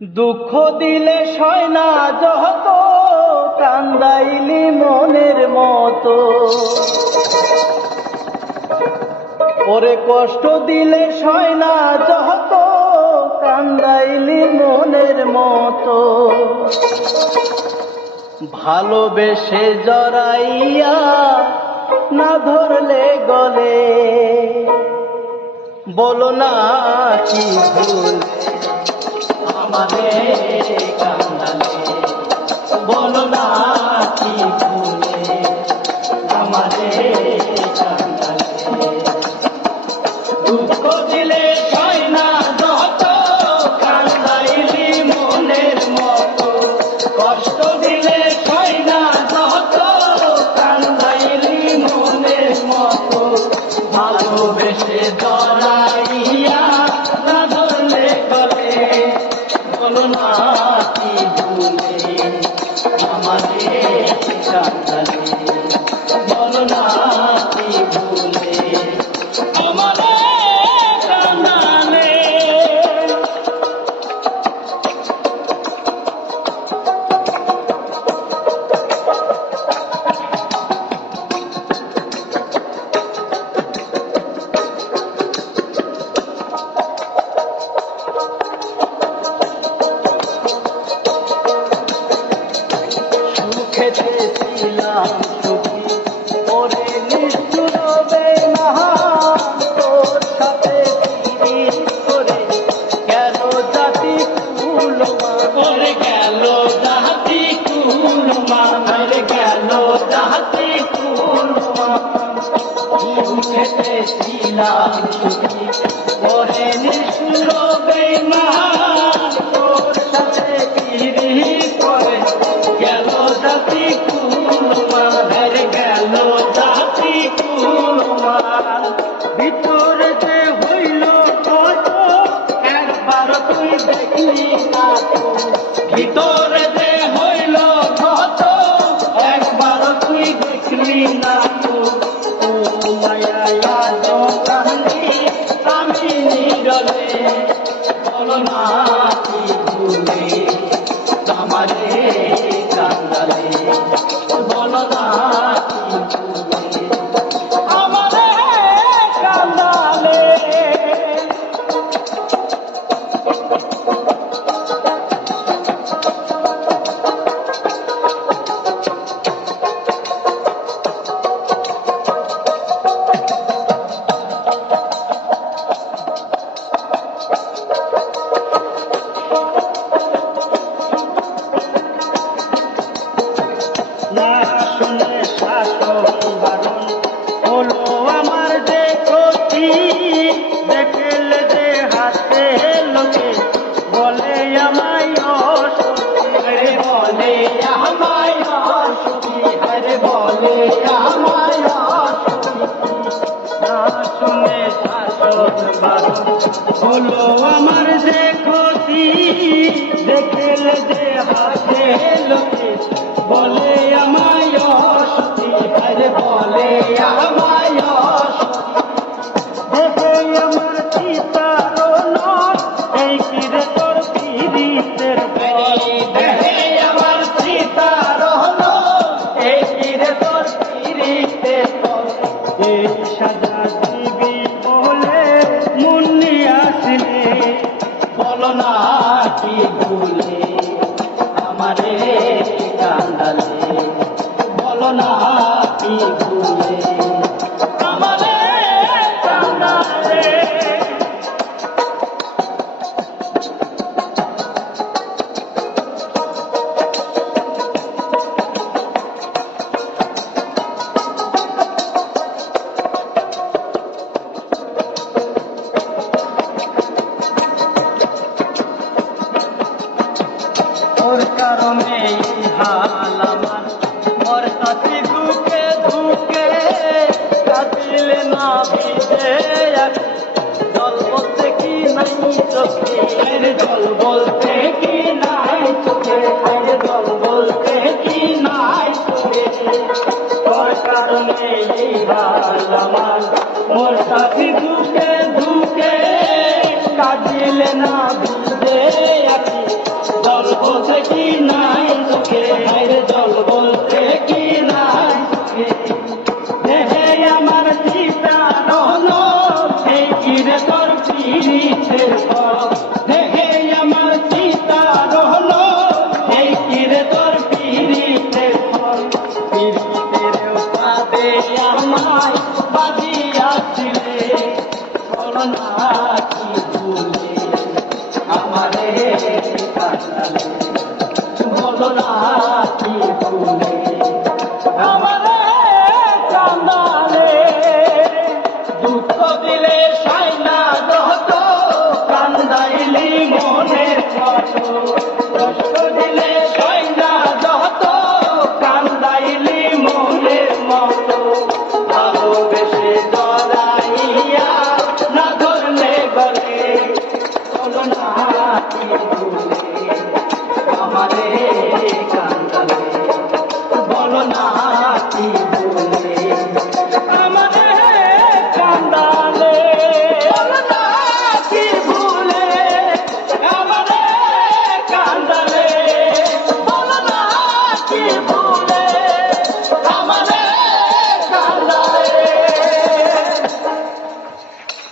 দুঃখ দিলে সয় না যত কান্দাইলি মনের মতো, ওরে কষ্ট দিলে সয় না যত কান্দাইলি মনের মতো। ভালোবেসে জড়াইয়া না ধরলে গলে, বলো না কি ভুল আমাদের কান্দালে, বলো না কি ভুলে আমাদের কান্দালে। দুঃখ দিলে সয় না যত কান্দাইলি মনের মতো, কষ্ট দিলে সয় না যত কান্দাইলি মনের মতো। ভালোবেসে জড়াইয়া না ধরলে গলে, বলো না কি ভুলে আমাদের কান্দালে, বলো না কি ভুলে আমাদের কান্দালে। সুখেতে ছিলাম সুখী, ওরে নিষ্ঠুর বেঈমান, তোর সাথে পিরিত করে গেল জাতি কুলমান, ওরে গেল জাতি কুলমান, ওরে গেল জাতি কুলমান। সুখেতে ছিলাম সুখী, ওরে নিষ্ঠুর বেঈমান, তোর সাথে পিরিত করে গেল জাতি কুলমান, হেরে গেল জাতি কুলমান। ভিতরে যে হইল কত একবার তুই দেখলি না তো, ভিতরে যে হইল কত একবার তুই দেখলি না তো। ও মায়া আজ কান্দি আমি নীরবে, বলো না কি ভুলে আমাদের কান্দালে, বলো না কি ভুলে আমাদের কান্দালে। না শুনে শাসন বারণ হলো আমার যে ক্ষতি, দেখলে যে হাতে লোকে বলে আমায় অসুখী, হরে বলে আমায় অসুখী, হরে বলে আমায় অসুখী। না শুনে শাসন বারণ হলো আমার যে ক্ষতি, দেখলে যে হাতে লোকে বলে আমায় অসুখী, হরে বলে আমায় অসুখী। দেখে আমার চিতার নয় এই কি রে তোর পীড়িতের বল, দেখে আমার চিতার নয় এই কি রে তোর পীড়িতের বল। এই সাজা দিবি বলে মন নিয়ে আসলে, বলো না কি ভুলে আমারে কান্দালে, বলো না কি ভুলে আমারে কান্দালে। ওর কারণে হাল আমার, ওর সাথে দুঃখে দুঃখে কাঁদিলে না ভিজে জল বলতে কি নাই চোখে, জল বলতে কি নাই চোখে, জল বলতে কি নাই চোখে। ওর কারণে হাল আমার, ওর সাথে দুঃখে দুঃখে কাঁদিলে না ভিজে কান্দালে বলো না কি ভুলে আমারে কান্দালে দুঃখ দিলে সাইনা যত কান্দাইলি মনের কত কষ্ট দিলে সাইনা যত কান্দাইলি মনের মতো ভালোবেসে জড়াইয়া না ধরলে গলে বলো না কি ভুলে আমারে কান্দালে বলো না কি